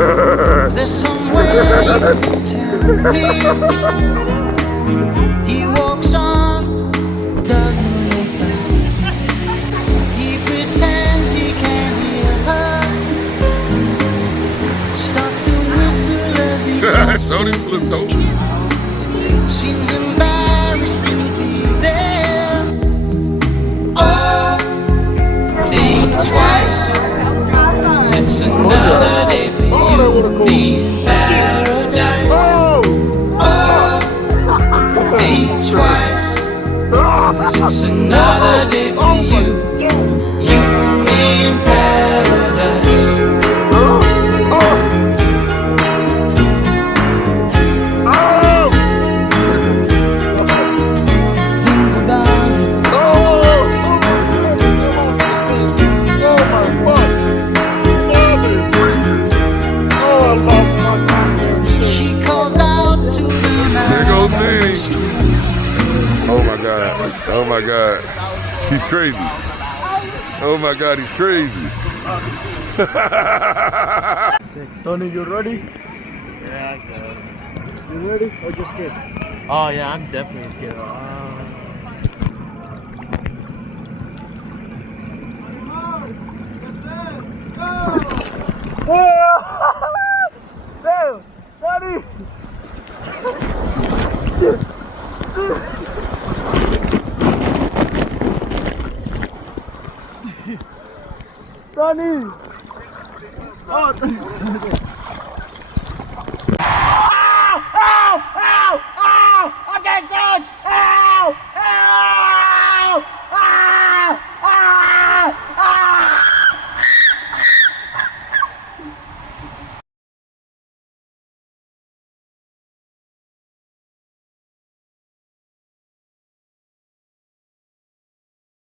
Is there somewhere you can tell me? He walks on, doesn't look back. He pretends he can't hear her. Starts to whistle as he crosses the street. Seems embarrassed to be there. Oh, think twice. It's another day for you and me in paradise. Oh, think twice. It's another day for you and me in paradise. Oh my God. Oh my God. He's crazy. Oh my God, he's crazy. Tony, you ready? Yeah, I got it. You ready or just scared? Oh yeah, I'm definitely scared. Damn! Tony! Tony! Oh,